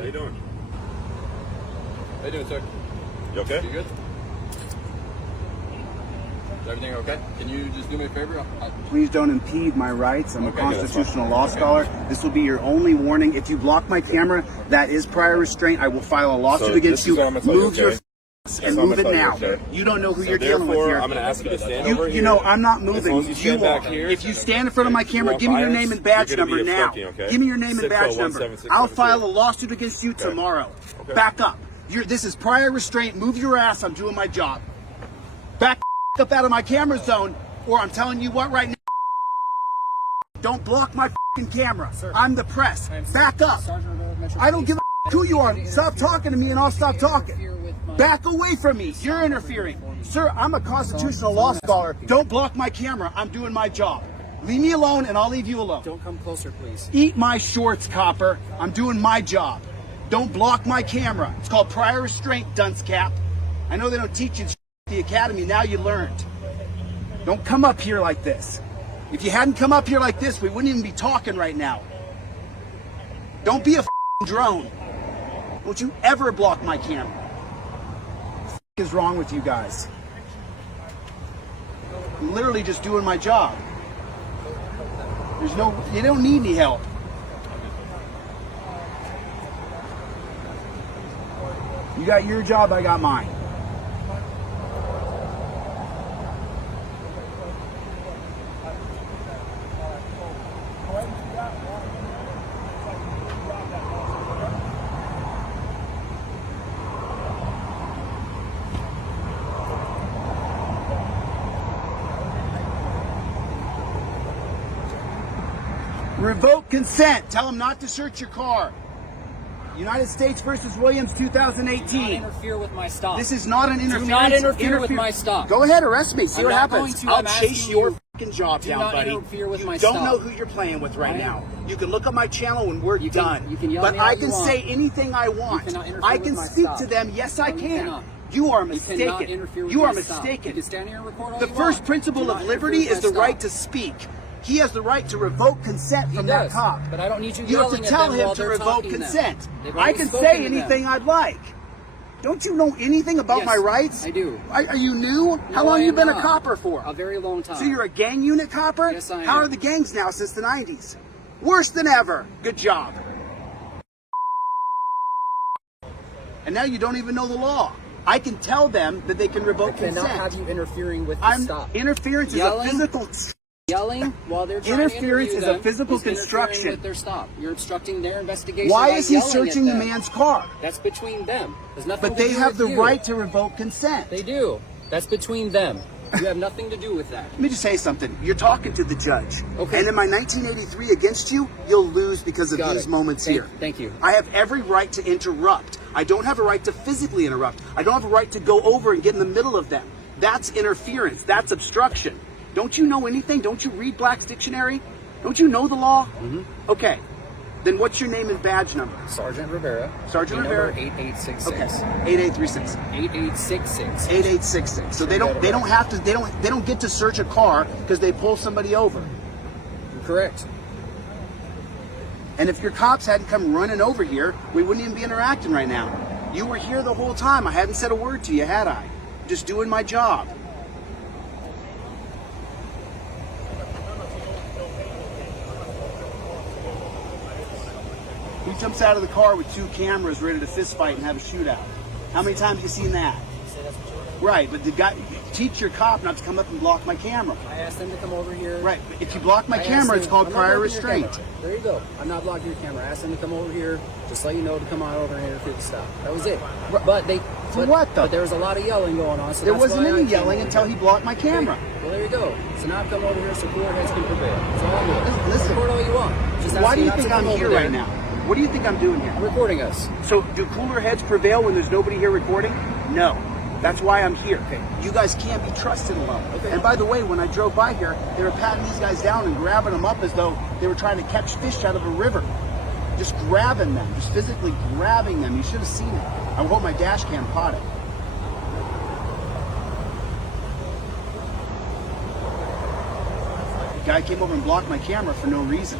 How you doing? How you doing, sir? You okay? You good? Is everything okay? Can you just do me a favor? Please don't impede my rights. I'm a Okay, constitutional law scholar. This will be your only warning. If you block my camera, that is prior restraint. I will file a lawsuit So against this is you. what I'm gonna tell you, Move your okay? and what I'm move it gonna tell now. you, okay? You don't know who So you're dealing with therefore, here. I'm going to ask you to stand over here. You know, I'm not As moving. long as you stand back here. If you stand in front of my camera, want give me your violence, name and badge you're gonna number be now. obstructing, okay? Give me your name and Zip badge code number. 17672. I'll file a lawsuit against you tomorrow. Okay. Back up. This is prior restraint. Move your ass. I'm doing my job. Back up out of my camera zone, or I'm telling you what right now. Don't block my camera. Sir, I'm the press. Back up. I don't give a who you are. Stop talking to me and I'll stop talking. Back away from me. You're interfering. Sir, I'm a constitutional law scholar. Don't block my camera. I'm doing my job. Leave me alone and I'll leave you alone. Don't come closer, please. Eat my shorts, copper. I'm doing my job. Don't block my camera. It's called prior restraint, dunce cap. I know they don't teach you at the academy. Now you learned. Don't come up here like this. If you hadn't come up here like this, we wouldn't even be talking right now. Don't be a drone. Don't you ever block my camera. What is wrong with you guys? I'm literally just doing my job. You don't need any help. You got your job, I got mine. Revoke consent. Tell them not to search your car. United States versus Williams, 2018. Do not interfere with my stop. This is not an interference. Do not interfere with my stop. Go ahead, arrest me. See I'm what not happens. going to. I'll I'm chase asking your you, fucking job down, not buddy. interfere with you my don't stop. know who you're playing with right I now. am. You can look at my channel when we're done. You can yell but at me all I you can want. say anything I want. cannot interfere I with can my speak stop. to them. Yes, I No, you can. cannot. You are You mistaken. cannot interfere with You are my stop. mistaken. You can stand here and record all The you first want. principle Do of not liberty interfere is with the my right stop. to speak. He has the right to revoke consent from He that does, cop. but I don't need you You have yelling to at tell them him while to they're revoke talking to them. consent. They've I already can spoken say to them. anything I'd like. Don't you know anything about Yes, my rights? I do. Are you new? How No, long I you am been a not. copper for? A very long time. So you're a gang unit copper? Yes, I am. How are the gangs now since the 90s? Worse than ever. Good job. And now you don't even know the law. I can tell them that they can revoke I cannot consent. have you interfering with the stop. Interference Yelling? is a physical... Yelling while they're trying Interference to is interview a them physical is interfering construction. with their stop. You're obstructing their investigation. Why by is he yelling searching at the them. man's car? That's between them. There's nothing But to they do have with the you. right to revoke consent. They do. That's between them. You have nothing to do with that. Let me just say something. You're talking to the judge. Okay. And in my 1983 against you, you'll lose because of Got these it. moments here. Thank you. I have every right to interrupt. I don't have a right to physically interrupt. I don't have a right to go over and get in the middle of them. That's interference. That's obstruction. Don't you know anything? Don't you read Black's Dictionary? Don't you know the law? Mm-hmm. Okay. Then what's your name and badge number? Sergeant Rivera. Sergeant Rivera. Number 8866. Okay. 8836. 8866. 8866. So they don't have to they don't get to search a car because they pull somebody over. Correct. And if your cops hadn't come running over here, we wouldn't even be interacting right now. You were here the whole time. I hadn't said a word to you, had I? Just doing my job. Who jumps out of the car with two cameras ready to fist fight and have a shootout? How many times have you seen that? Right, but the guy, teach your cop not to come up and block my camera. I asked them to come over here. Right, but if you block my I camera, asked it's them- called I'm not prior blocking your restraint. camera. There you go. I'm not blocking your camera. I asked them to come over here, just let you know to come on over and interfere with the stop. That was it. But they. For what, though? But there was a lot of yelling going on. So There that's wasn't why I any came yelling over until here. he blocked my camera. Well, there you go. So now come over here so cooler heads can prevail. That's all I'm doing. Listen. Record all you want. Just Why ask do me you not think to come I'm over here there. right now? What do you think I'm doing here? I'm recording us. So do cooler heads prevail when there's nobody here recording? No. That's why I'm here. Okay. You guys can't be trusted alone. Okay. And by the way, when I drove by here, they were patting these guys down and grabbing them up as though they were trying to catch fish out of a river. Just grabbing them, just physically grabbing them. You should have seen it. I hope my dash cam caught it. The guy came over and blocked my camera for no reason.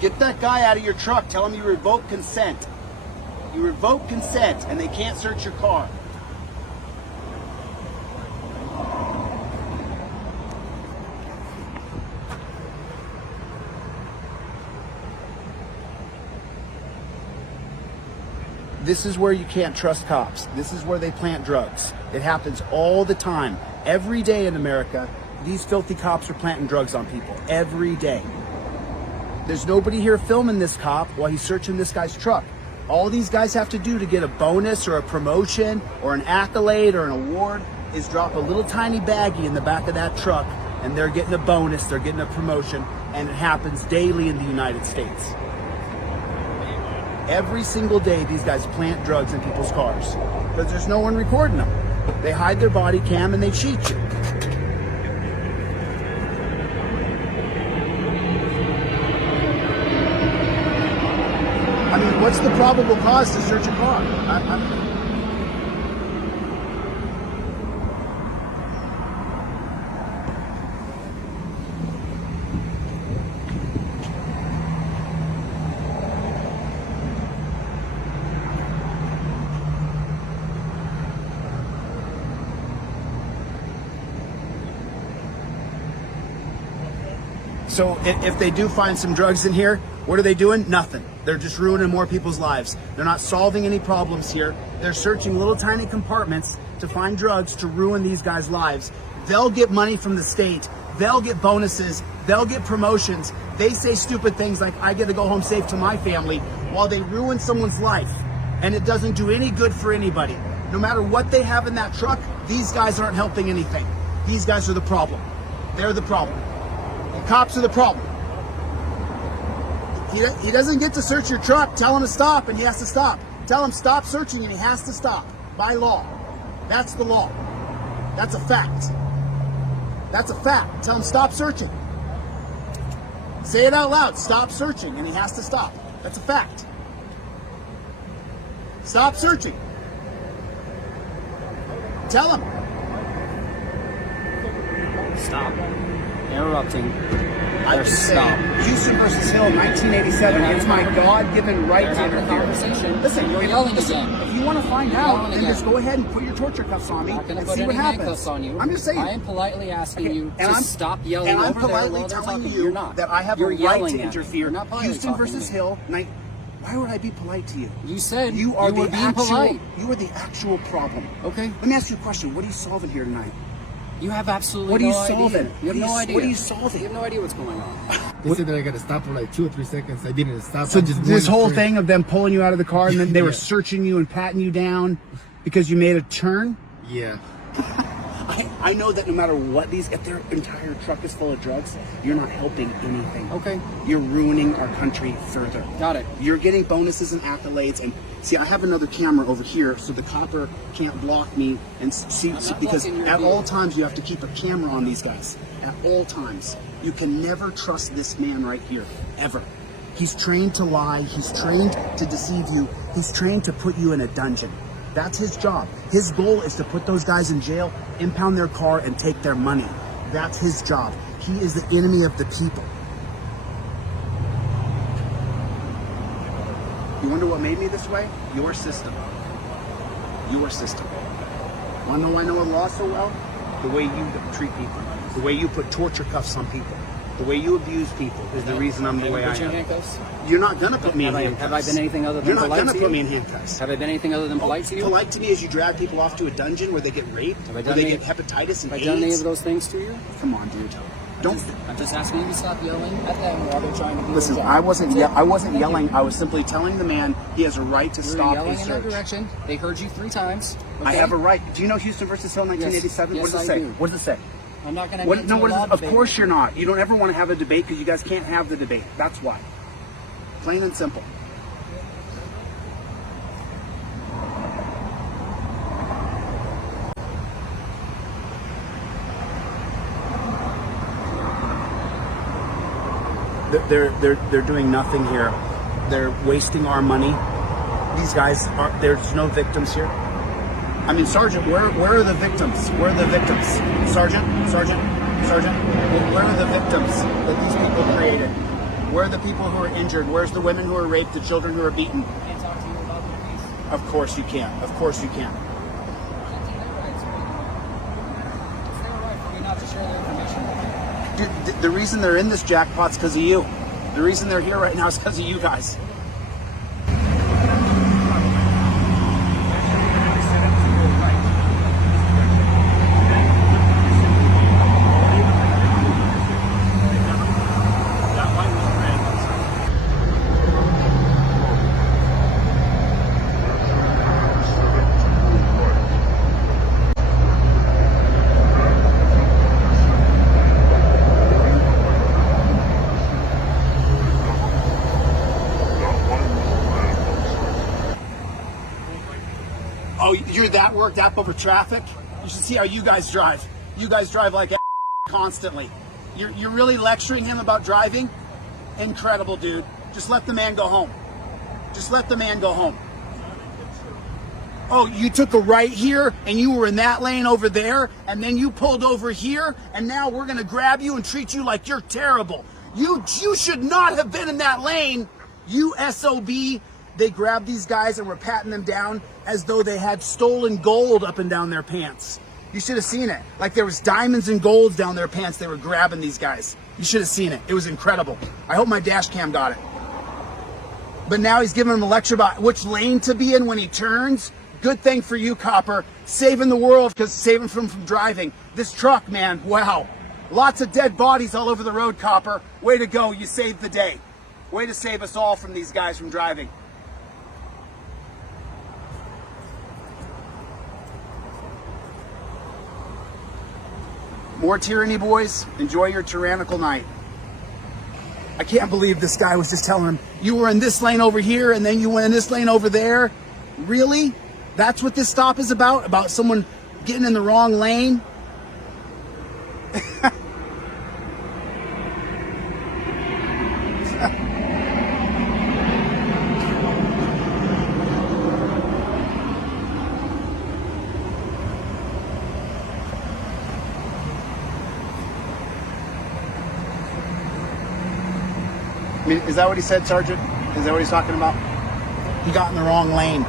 Get that guy out of your truck. Tell him you revoke consent. You revoke consent and they can't search your car. This is where you can't trust cops. This is where they plant drugs. It happens all the time. Every day in America, these filthy cops are planting drugs on people. Every day. There's nobody here filming this cop while he's searching this guy's truck. All these guys have to do to get a bonus or a promotion or an accolade or an award is drop a little tiny baggie in the back of that truck, and they're getting a bonus, they're getting a promotion, and it happens daily in the United States. Every single day, these guys plant drugs in people's cars because there's no one recording them. They hide their body cam and they cheat you. I mean, what's the probable cause to search a car? So if they do find some drugs in here, what are they doing? Nothing. They're just ruining more people's lives. They're not solving any problems here. They're searching little tiny compartments to find drugs to ruin these guys' lives. They'll get money from the state. They'll get bonuses. They'll get promotions. They say stupid things like, I get to go home safe to my family, while they ruin someone's life. And it doesn't do any good for anybody. No matter what they have in that truck, these guys aren't helping anything. These guys are the problem. They're the problem. The cops are the problem. He doesn't get to search your truck. Tell him to stop, and he has to stop. Tell him stop searching, and he has to stop. By law. That's the law. That's a fact. That's a fact. Tell him stop searching. Say it out loud. Stop searching, and he has to stop. That's a fact. Stop searching. Tell him. Stop interrupting. I Or just stop. say, Houston versus Hill, 1987. It's my God-given right They're to having a interfere. conversation. Listen, You're yelling again. If you want to find You're out, yelling then again. just go ahead and put your torture cuffs on me I'm not going to and put see any what happens. handcuffs on you. I'm just saying. I am politely asking Okay, you and to I'm- stop yelling and I'm over there politely while they're telling talking. you You're not. that I have You're a right yelling to at me. interfere. You're not politely Houston talking to versus me. Hill. Why would I be polite to you? You said You are were the being actual. polite. You are the actual problem. Okay. Let me ask you a question. What are you solving here tonight? You have absolutely What are you no idea. solving? You have no idea. What are you solving? You have no idea what's going on. They said that I got to stop for like 2 or 3 seconds. I didn't stop. So I just this went whole straight. thing of them pulling you out of the car and then they were Yeah. searching you and patting you down because you made a turn. Yeah. I know that no matter what if their entire truck is full of drugs, you're not helping anything. Okay. You're ruining our country further. Got it. You're getting bonuses and accolades. And see, I have another camera over here so the copper can't block me and see not because blocking your at view. all times you have to keep a camera on these guys. At all times. You can never trust this man right here. Ever. He's trained to lie. He's trained to deceive you. He's trained to put you in a dungeon. That's his job. His goal is to put those guys in jail, impound their car, and take their money. That's his job. He is the enemy of the people. You wonder what made me this way? Your system. Your system. Wanna know why I know the law so well? The way you treat people. The way you put torture cuffs on people. The way you abuse people is the reason I'm the way I Put you in am. handcuffs? You're not gonna put me in Have I- handcuffs. have I been anything other than You're not polite gonna to put you? me in handcuffs. Have I been anything other than polite to you? Polite to me is you drag people off to a dungeon where they get raped, Have I where done they any- get hepatitis and Have I AIDS. done any of those things to you? Come on, dude. Don't. I'm just asking you to stop yelling at them while they're trying to do Listen, their job. I wasn't. That's it. I wasn't Thank you. yelling. I was simply telling the man he has a right to You were stop yelling a in their search. direction. They heard you 3 times. I okay? have a right. Do you know Houston versus Hill, 1987? Yes, What does it I say? do. What does it say? I'm not going to What, get no, into what a is law it? Of debate. course you're not. You don't ever want to have a debate because you guys can't have the debate. That's why. Plain and simple. They're doing nothing here. They're wasting our money. These guys are. There's no victims here. I mean, Sergeant, where are the victims? Where are the victims? Sergeant. Where are the victims that these people created? Where are the people who are injured? Where's the women who are raped, the children who are beaten? I can't talk to you about the police. Of course you can. Of course you can. It's their rights, man. It's their right for me not to share their information with you. Dude, the reason they're in this jackpot's because of you. The reason they're here right now is because of you guys. Oh, you're that worked up over traffic? You should see how you guys drive. You guys drive like constantly. You're really lecturing him about driving? Incredible, dude. Just let the man go home. Just let the man go home. Oh, you took a right here and you were in that lane over there and then you pulled over here and now we're gonna grab you and treat you like you're terrible. You should not have been in that lane, you SOB. They grabbed these guys and were patting them down as though they had stolen gold up and down their pants. You should have seen it. Like there was diamonds and golds down their pants. They were grabbing these guys. You should have seen it. It was incredible. I hope my dash cam got it. But now he's giving them a lecture about which lane to be in when he turns. Good thing for you, copper. Saving the world because saving from driving. This truck, man, wow. Lots of dead bodies all over the road, copper. Way to go. You saved the day. Way to save us all from these guys from driving. More tyranny, boys. Enjoy your tyrannical night. I can't believe this guy was just telling him, you were in this lane over here and then you went in this lane over there. Really? That's what this stop is about? About someone getting in the wrong lane? I mean, is that what he said, Sergeant? Is that what he's talking about? He got in the wrong lane.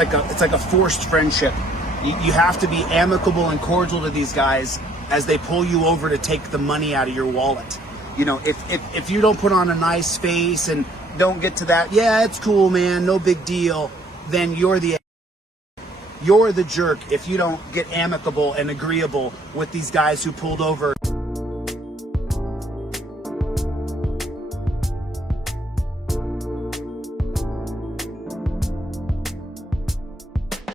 It's like a forced friendship. You have to be amicable and cordial to these guys as they pull you over to take the money out of your wallet. You know, if you don't put on a nice face and don't get to that, yeah, it's cool, man, no big deal, then you're the jerk if you don't get amicable and agreeable with these guys who pulled over